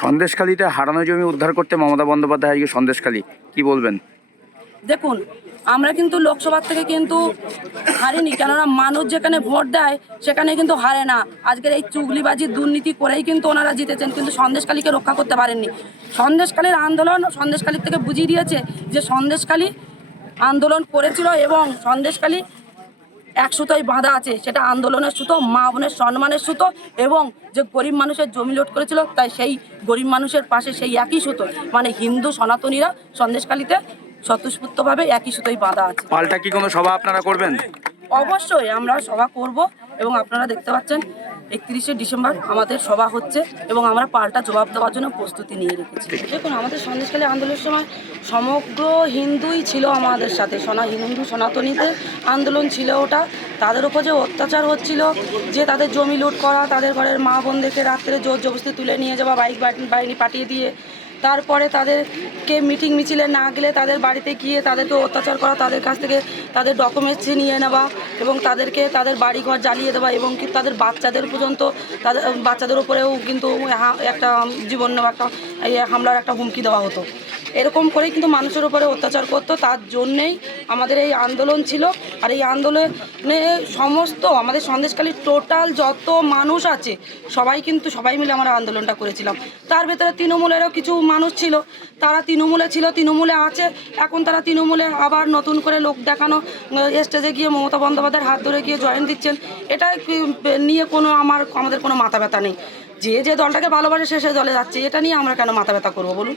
সন্দেশখালীতে হারানো জমি উদ্ধার করতে মমতা বন্দ্যোপাধ্যায় আজকে সন্দেশখালী, কি বলবেন? দেখুন, আমরা কিন্তু লোকসভা থেকে কিন্তু হারিনি, কেননা মানুষ যেখানে ভোট দেয়, সেখানে কিন্তু হারে না। আজকের এই চুগলিবাজি দুর্নীতি করেই কিন্তু ওনারা জিতেছেন, কিন্তু সন্দেশখালীকে রক্ষা করতে পারেননি। সন্দেশখালীর আন্দোলন সন্দেশখালী থেকে বুঝিয়ে দিয়েছে যে সন্দেশখালী আন্দোলন করেছিল এবং সন্দেশখালী এক সুতোই বাঁধা আছে। সেটা আন্দোলনের সুতো মা বোনের সম্মানের সুতো এবং যে গরিব মানুষের জমি লোট করেছিল তাই সেই গরিব মানুষের পাশে সেই একই সুতো। মানে হিন্দু সনাতনীরা সন্দেশকালীতে স্বতঃস্ফূর্তভাবে একই সুতোই বাঁধা আছে। পাল্টা কি কোনো সভা আপনারা করবেন? অবশ্যই আমরা সভা করব। এবং আপনারা দেখতে পাচ্ছেন, একত্রিশে ডিসেম্বর আমাদের সভা হচ্ছে এবং আমরা পাল্টা জবাব দেওয়ার জন্য প্রস্তুতি নিয়ে রেখেছি। দেখুন, আমাদের সন্দেশকালী আন্দোলনের সময় সমগ্র হিন্দুই ছিল আমাদের সাথে, সনা হিন্দু সনাতনীদের আন্দোলন ছিল ওটা। তাদের উপর যে অত্যাচার হচ্ছিল, যে তাদের জমি লুট করা, তাদের ঘরের মা বোনদেরকে রাত্রে জোর জবস্তি তুলে নিয়ে যাওয়া, বাইক বাহিনী পাঠিয়ে দিয়ে তারপরে তাদেরকে মিটিং মিছিলে না গেলে তাদের বাড়িতে গিয়ে তাদেরকে অত্যাচার করা, তাদের কাছ থেকে তাদের ডকুমেন্টস নিয়ে নেওয়া এবং তাদেরকে তাদের বাড়িঘর জ্বালিয়ে দেওয়া এবং কি তাদের বাচ্চাদের পর্যন্ত তাদের বাচ্চাদের উপরেও কিন্তু একটা জীবন একটা হামলার একটা হুমকি দেওয়া হতো। এরকম করেই কিন্তু মানুষের উপরে অত্যাচার করতো। তার জন্যেই আমাদের এই আন্দোলন ছিল। আর এই আন্দোলনে সমস্ত আমাদের সন্দেশকালী টোটাল যত মানুষ আছে, সবাই কিন্তু সবাই মিলে আমরা আন্দোলনটা করেছিলাম। তার ভেতরে তৃণমূলেরও কিছু মানুষ ছিল। তারা তৃণমূলে ছিল, তৃণমূলে আছে। এখন তারা তৃণমূলে আবার নতুন করে লোক দেখানো স্টেজে গিয়ে মমতা বন্দ্যোপাধ্যায়ের হাত ধরে গিয়ে জয়েন দিচ্ছেন। এটা নিয়ে কোনো আমার, আমাদের কোনো মাথা ব্যথা নেই। যে যে দলটাকে ভালোবাসে সে সে দলে যাচ্ছে। এটা নিয়ে আমরা কেন মাথা ব্যথা করব বলুন?